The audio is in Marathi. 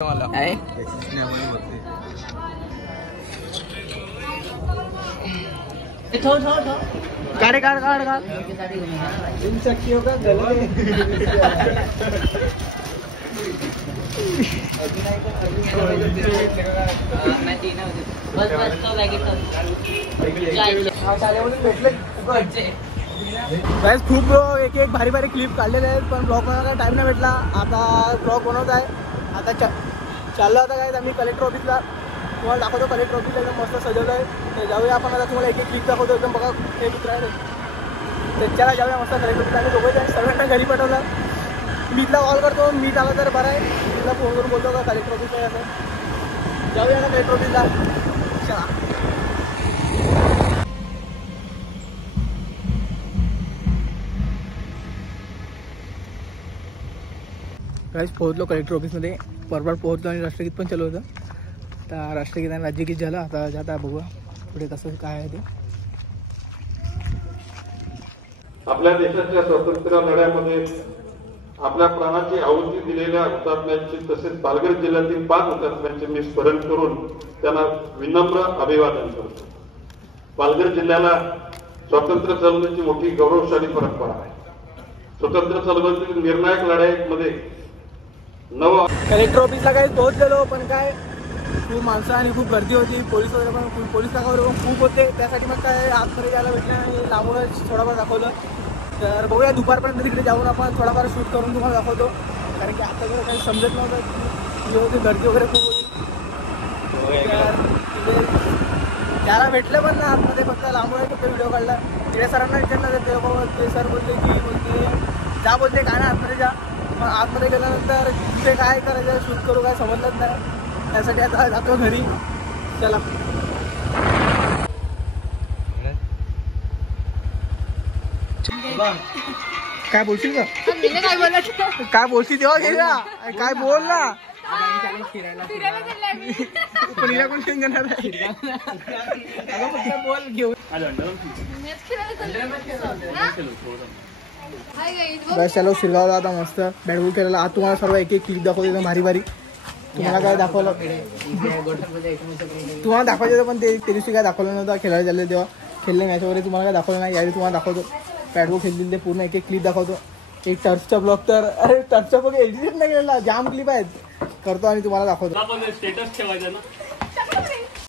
आहे काढ काढ काढ काढ इन शक्तियों का गले बस बस तो लगे तो शाळेमधून भेटले गाइस खूप एक एक भारी भारी क्लिप काढलेले आहेत पण ब्लॉग बनवायला टाइम नाही भेटला. आता ब्लॉग बनवत आहे. आता चाललो आता गाइस आम्ही कलेक्टर ऑफिसला. तुम्हाला दाखवतो कलेक्टर ऑफिसला एकदम मस्त सजवलं आहे. तर जाऊया आपण. आता तुम्हाला एक एक क्लिप दाखवतो एकदम बघा हे मित्र आहे त्याच्याला जाऊया मस्त कलेक्टर ऑफिसला. आम्ही दोघं जाऊन सर्वांना घरी पाठवलं. मीटला कॉल करतो. मीट आला तर बरं आहे. मीटला फोन करून बोलतो का कलेक्टर ऑफिस आहे असं. जाऊया ना कलेक्टर ऑफिसला. चला गाइस पोहोचलो कलेक्टर ऑफिसमध्ये. बरोबर पोहोचलो आणि राष्ट्रगीत पण चालू होतं. आता राष्ट्रगीत आणि राज्यगीत झालं. आता जाता बघूया पुढे कसं काय आहे ते. आपल्या देशाच्या स्वातंत्र्य लढ्यामध्ये आपल्या प्राणाची आहुती दिलेल्या हुतात्म्यांची तसेच पालघर जिल्ह्यातील 5 हुतात्म्यांचे मी स्मरण करून त्यांना विनम्र अभिवादन करतो. पालघर जिल्ह्याला स्वातंत्र्य चळवळीची मोठी गौरवशाली परंपरा आहे. स्वतंत्र चळवळीतील निर्णायक लढाईमध्ये कलेक्टर ऑफिसला काही पोहोचलेलो पण काय खूप माणसं आणि खूप गर्दी होती. पोलीस वगैरे पण पोलीस नाका वगैरे पण खूप होते. त्यासाठी मग काय आतमध्ये जायला भेटलं आणि लांबूनच थोडाफार दाखवलं. तर बघूया दुपारपर्यंत तिकडे जाऊन आपण थोडाफार शूट करून तुम्हाला दाखवतो. कारण की आता वगैरे काही समजत नव्हतं की गर्दी वगैरे खूप होती. तर तिथे त्याला भेटलं पण ना आतमध्ये फक्त लांबूनच फक्त व्हिडिओ काढला. तिकडे सरांना विचारलं ते सर बोलले की बोलते जा बोलते काय ना आतमध्ये जा. मग आतमध्ये गेल्यानंतर तिथे काय करायचं शूट करू काय समजलंच नाही. त्यासाठी आता जातो घरी. चला काय बोलशील का काय बोलशील तेव्हा घे ना काय बोल ना. पण हिला कोण घेऊन जाणार बोल घेऊन चलो शिरगावला. आता मस्त बॅटबॉल खेळायला. आज तुम्हाला सर्व एक एक क्लिप दाखवतो एकदम भारी भारी. तुम्हाला काय दाखवलं तुम्हाला दाखवायचं पण ते दिवशी काय दाखवलं नव्हतं. खेळायला झाले तेव्हा खेळले मॅच वगैरे तुम्हाला काय दाखवलं नाही. यावेळी तुम्हाला दाखवतो बॅटबॉल खेळतील ते पूर्ण एक एक क्लिप दाखवतो. एक टर्चचा ब्लॉग तर अरे टर्चचा ब्लॉग एडिट नाही केलेला जाम क्लिप आहेत करतो आणि तुम्हाला दाखवतो. स्टेटस ठेवायचा ना.